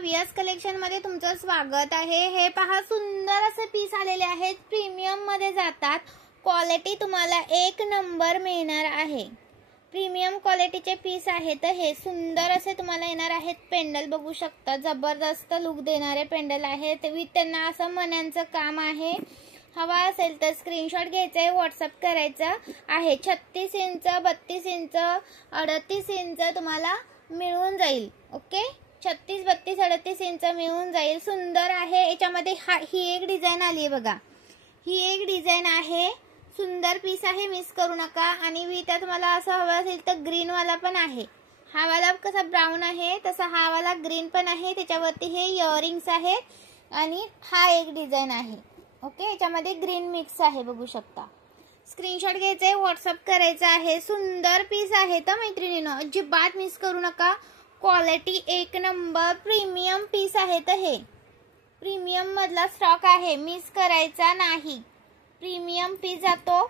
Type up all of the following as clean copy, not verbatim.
Vyas collection मध्ये तुमचं स्वागत आहे। हे पहा सुंदर असे पीस आलेले आहेत, प्रीमियम मध्ये जातात। क्वालिटी तुम्हाला एक नंबर मिळणार आहे। प्रीमियम क्वालिटीचे पीस आहेत। हे सुंदर असे तुम्हाला येणार आहेत। पेंडल बघू शकता, जबरदस्त लुक देणारे पेंडल आहेत। विथ त्यांना असं मण्यांचं काम आहे। हवा असेल तर स्क्रीनशॉट घ्यायचा आहे, व्हॉट्सअप करायचा आहे। 36 इंच 32 इंच 38 इंच तुम्हाला मिळून जाईल। ओके, 36 32 38 इंच मिळून जाईल। सुंदर आहे। याच्यामध्ये ही एक डिझाइन आली आहे बघा, ही एक डिझाइन आहे। सुंदर पीस आहे, मिस करू नका। आणि विथ तुम्हाला असं हवा असेल तर ग्रीन वाला पण आहे। हा वाला कसा ब्राउन आहे तसा हा वाला ग्रीन पण आहे। त्याच्यावरती हे इयरिंग्स आहेत आणि हा एक डिझाइन आहे। ओके, याच्यामध्ये ग्रीन मिक्स आहे, बघू शकता। स्क्रीनशॉट घ्यायचा आहे, व्हॉट्सअप करायचा आहे। सुंदर पीस आहे तर मैत्रिणींनो, अजिबात मिस करू नका। क्वालिटी एक नंबर, प्रीमियम पीस आहे। तर हे प्रीमियम मधला स्टॉक आहे, मिस करायचा नाही। प्रीमियम पीस जातो।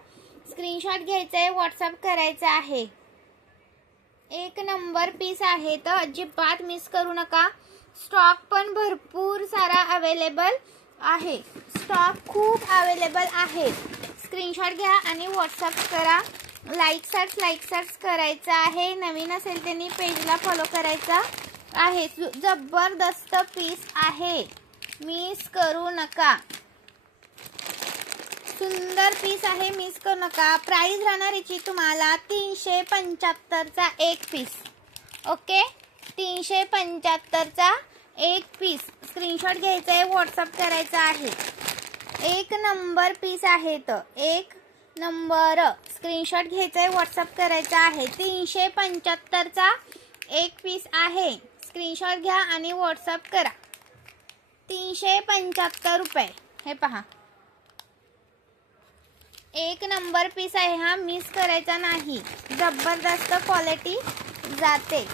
स्क्रीनशॉट घ्यायचा आहे, व्हॉट्सअप करायचा आहे। एक नंबर पीस आहे तर अजिबात मिस करू नका। स्टॉक पण भरपूर सारा अवेलेबल आहे, स्टॉक खूप अवेलेबल आहे। स्क्रीनशॉट घ्या आणि व्हॉट्सअप करा। लाईक सर्च करायचा आहे। नवीन असेल त्यांनी पेजला फॉलो करायचा आहे। जबरदस्त पीस आहे, मिस करू नका। सुंदर पीस आहे, मिस करू नका। प्राइस राहणार याची तुम्हाला 375 चा एक पीस। ओके, 375 चा एक पीस। स्क्रीनशॉट घ्यायचा आहे, व्हॉट्सअप करायचा आहे। एक नंबर पीस आहे तर एक नंबर। स्क्रीनशॉट घ्यायचा आहे, व्हॉट्सअप करायचा आहे। 375 चा एक पीस आहे। स्क्रीनशॉट घ्या आणि व्हॉट्सअप करा। 375 रुपये। हे पहा, एक नंबर पीस आहे हा, मिस करायचा नाही। जबरदस्त क्वालिटी जाते।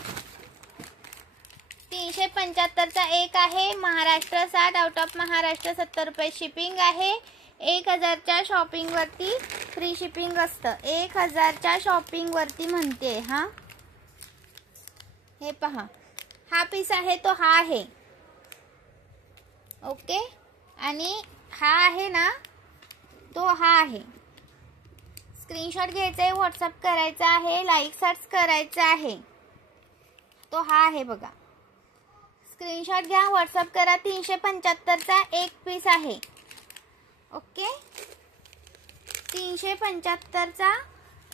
375 चा एक आहे। महाराष्ट्र 60, आउट ऑफ महाराष्ट्र 70 रुपये शिपिंग आहे। 1000 च्या शॉपिंग वरती फ्री शिपिंग असतं। 1000 च्या शॉपिंग वरती म्हणते हा। हे पहा, हा पीस आहे तो हा आहे। ओके, आणि हा आहे ना तो हा आहे। स्क्रीनशॉट घ्यायचा आहे, व्हॉट्सअप करायचा आहे। लाईक सर्च करायचा आहे, तो हा आहे बघा। स्क्रीनशॉट घ्या, व्हॉट्सअप करा। 375 चा एक पीस आहे। ओके, 375 चा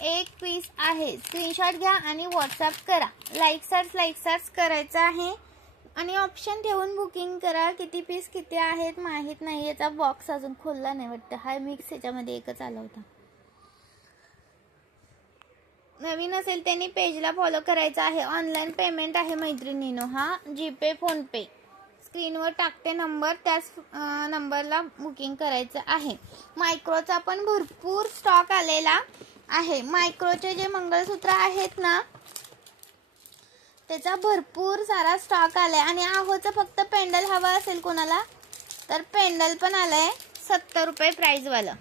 एक पीस आहे। स्क्रीनशॉट घ्या आणि व्हॉट्सअप करा। लाईक सर्च करायचा आहे आणि ऑप्शन ठेवून बुकिंग करा। किती पीस किती आहेत माहित नाही, याचा बॉक्स अजून खोलला नाही वाटतं। हा मिक्स याच्यामध्ये एकच आला होता। नवीन असेल त्यांनी पेजला फॉलो करायचा आहे। ऑनलाइन पेमेंट आहे मैत्रिणींनो, हा जीपे फोन पे स्क्रीनवर टाकते नंबर, त्याच नंबरला बुकिंग करायचं आहे। मायक्रोचा पण भरपूर स्टॉक आलेला आहे। मायक्रोचे जे मंगळसूत्र आहेत ना त्याचा भरपूर सारा स्टॉक आलाय। आणि आहोचं फक्त पेंडल हवा असेल कोणाला तर पेंडल पण आलंय 70 रुपये प्राइस वाला।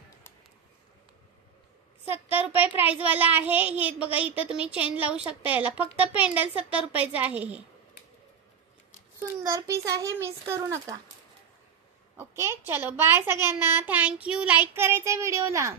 70 रुपये प्राइस वाला आहे। हे बघा, इथं तुम्ही चेन लावू शकता याला। फक्त पेंडल 70 रुपयाचं आहे। हे सुंदर पीस आहे, मिस करू नका। ओके, चलो बाय सगळ्यांना। थँक्यू। लाईक करायचंय व्हिडिओला।